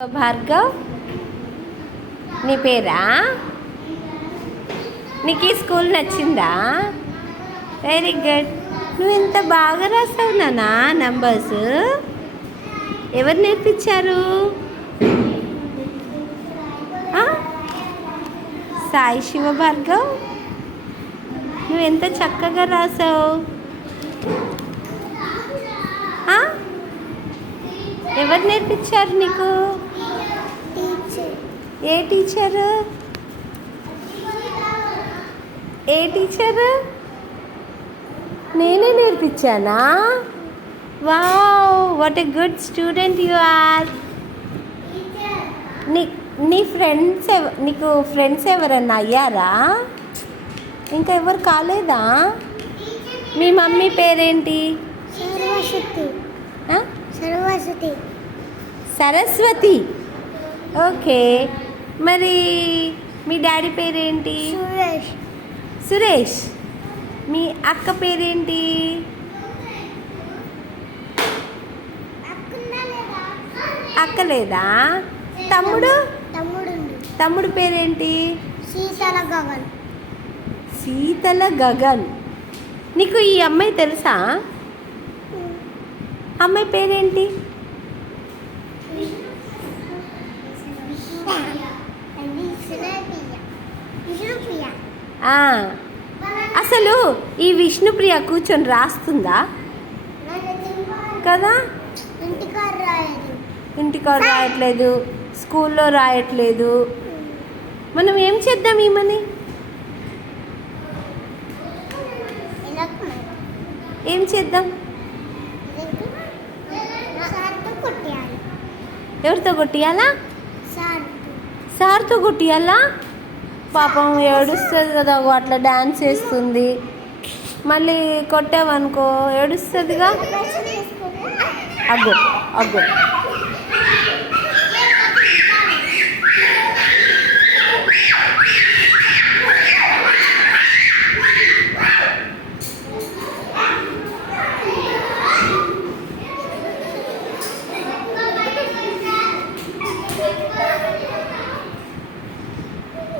భార్గవ్, నీ పేరా? నీకు ఈ స్కూల్ నచ్చిందా? Very good. నువ్వు ఇంత బాగా రాసావు నానా నంబర్స్. ఎవరు నేర్పించారు? సాయి శివ భార్గవ్, నువ్వు ఎంత చక్కగా రాసావు. ఎవరు నేర్పించారు నీకు? ఏ టీచరు? ఏ టీచరు? నేనే నేర్పించానా? Wow, what a good student you are. నీ ఫ్రెండ్స్ నీకు ఫ్రెండ్స్ ఎవరన్నా అయ్యారా? ఇంకా ఎవరు కాలేదా? మీ మమ్మీ పేరేంటి? సరస్వతి. ఓకే, మరి మీ డాడీ పేరేంటి? సురేష్. మీ అక్క పేరేంటి? అక్క లేదా? తమ్ముడు పేరేంటి? శీతల గగన్. నీకు ఈ అమ్మాయి తెలుసా? అమ్మాయి పేరేంటి? అసలు ఈ విష్ణుప్రియ కూర్చొని రాస్తుందా కదా? ఇంటికాడ రాయట్లేదు, స్కూల్లో రాయట్లేదు. మనం ఏం చేద్దాం ఈమెని? ఏం చేద్దాం? ఎవరితో కొట్టియాలా? సార్తో కొట్టియాలా? పాపం ఏడుస్తుంది కదా, అట్లా డ్యాన్స్ చేస్తుంది. మళ్ళీ కొట్టామనుకో ఏడుస్తుందిగా. అగ్గో అగ్గో